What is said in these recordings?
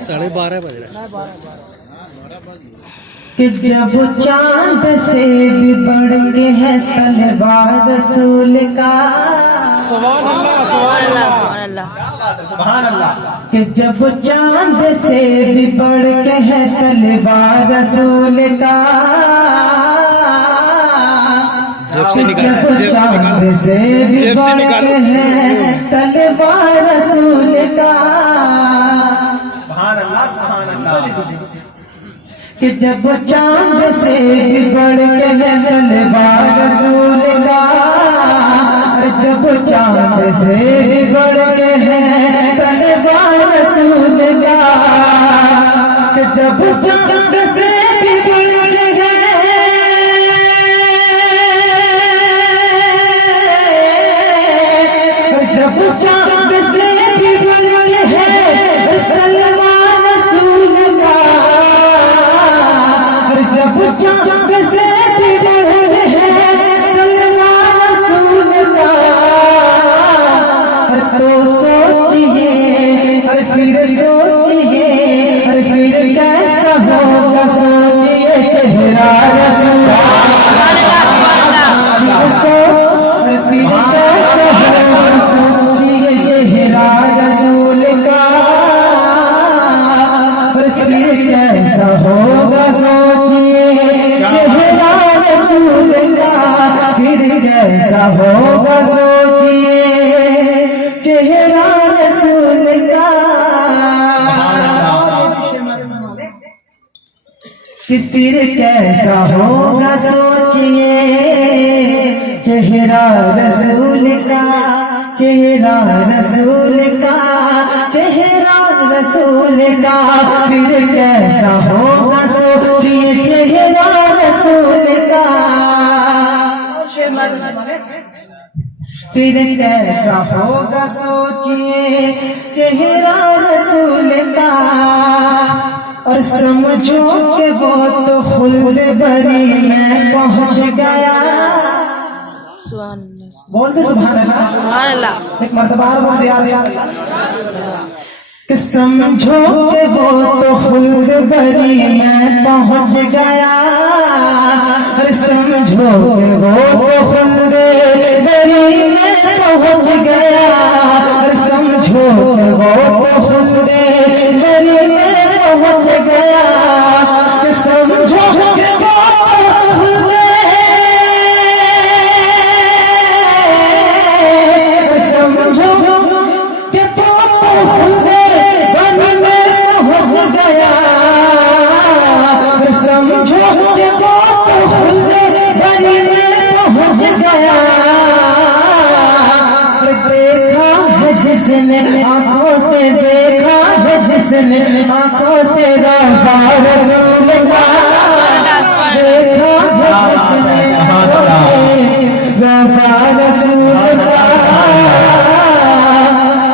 12:30 बज रहा है कि जब चांद से भी बढ़ के है तलवार रसूल का। सुभान अल्लाह सुभान अल्लाह। कि जब चांद से भी बढ़ के है तलवार रसूल का। जब चांद से भी बढ़ के है तलवार रसूल का। सुभान अल्लाह सुभान अल्लाह। कि जब चांद से भी बढ़ के है तलवार रसूल का। जब चांद से भी बढ़ के है तलवार रसूल का। कि जब चांद से भी बढ़ के है जब चांद से भी बढ़ के है तलवार रसूल का। जब चांद से भी बढ़ के है तलवार रसूल का। तो सोचिए फिर सोचिए फिर कैसा होगा सोचिए चेहरा रसूल का। फिर कैसा होगा सोचिए चेहरा रसूल का। फिर कैसा होगा सोचिए चेहरा रसूल का। फिर कैसा होगा सोचिए चेहरा रसूल का। फिर कैसा होगा सोचिए चेहरा रसूल का। चेहरा रसूल का चेहरा रसूल का। फिर कैसा होगा सोचिए चेहरा रसूल का। फिर कैसा होगा सोचिए चेहरा रसूल का। और समझो कि वो तो खुल्द बरी में पहुंच गया। बोलते सुभान अल्लाह। एक मर्तबा बोल याद कि समझो कि वो तो खुल्द बरी में पहुंच गया। अरे समझो कि वो तो खुल्द बरी में पहुंच गया। अरे समझो कि वो तो खुल्द बरी में पहुंच गया। कि समझो कि वो खुल्द समझो कि वो खुल्द बरी में पहुंच गया। समझो कि वो खुल्द बरी में पहुंच गया। देखा है जिसने आंखों से देखा है जिसने आंखों से रोज़ा रसूल का। देखा है जिसने आंखों से रोज़ा रसूल का।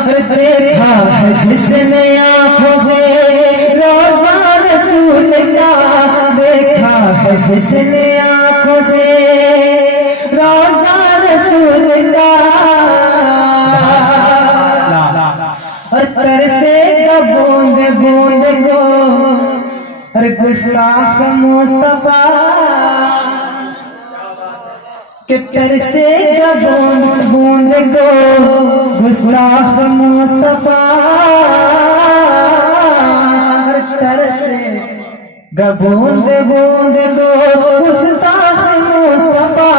देखा है जिसने आंखों से रोज़ा रसूल का। देखा है जिसने आंखों से रोज़ा रसूल का। और तरसेगा बूंद बूंद को अरे गुस्ताख मुस्तफा। कि तरसेगा बूंद बूंद को गुस्ताख मुस्तफा। तरसेगा बूंद बूंद को गुस्ताख मुस्तफा।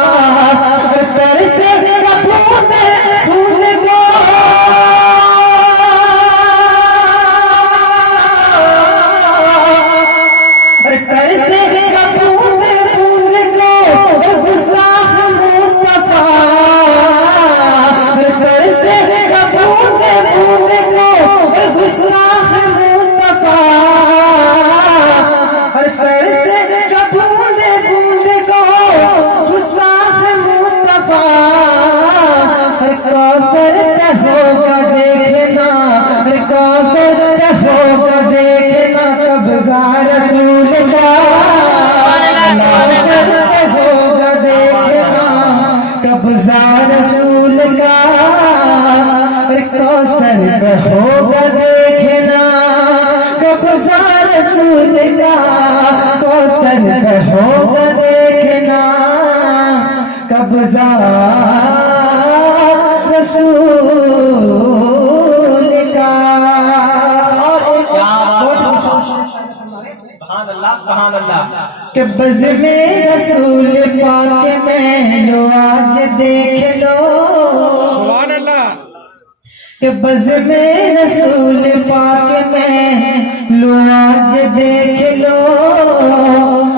तरसेगा बूंद बूंद को तरसेगा बूंद बूंद को गुस्ताख मुस्तफा। तरसेगा बूंद बूंद को गुस्ताख मुस्तफा। तरसेगा बूंद बूंद को कब्जा रसूल का कौसर पे होगा देखना, कब्जा रसूल का कौसर पे होगा देखना, कब्जा रसूल का। सुभान अल्लाह कि बज़ में रसूल पाक में लो आज देख लो, सुभान अल्लाह। कि बज़ में रसूल पाक में लो आज देख लो,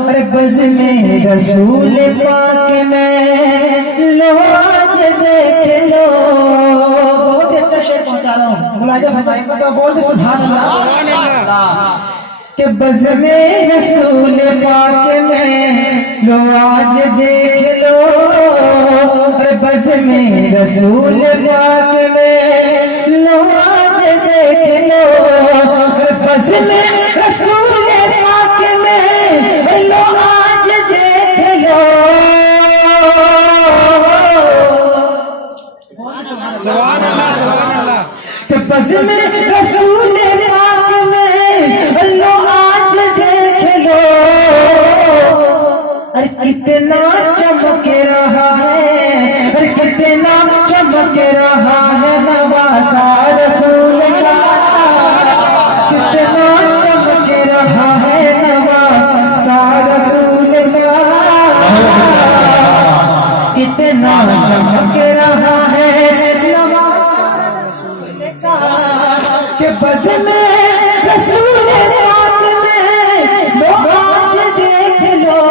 अरे बज़ में रसूल पाक में लो आज देख लो। बहुत अच्छा शेर पहुंचा रहा हूँ, मुलाजा फरमाइए, बहुत सुभान अल्लाह। कि बज़ में रसूल पाक में लो आज देख लो, अरे बज़ में रसूल पाक में लो आज देख लो, अरे बज़ में रसूल पाक में लो आज देख लो। सुभान अल्लाह, सुभान अल्लाह। कि बज़ में रसूल पाक में लो आज देख लो, अरे कितना चमक रहा है, अरे कितना चमक रहा है नवासा रसूल का, कितना चमक रहा है नवासा रसूल का, कितना चमक रहा है नवासा रसूल का। कि बज़ में रसूल पाक में लो आज देख लो,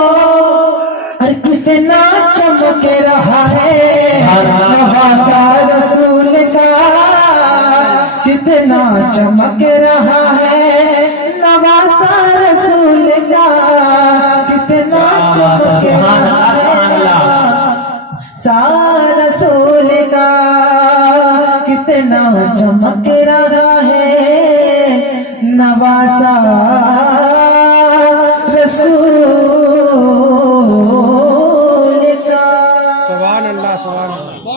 अरे कितना चमक रहा है नवासा रसूल का, कितना चमक रहा है नवासा रसूल का, कितना चमक रहा है सा रसूल का, कितना चमक रहा है नवासा रसूल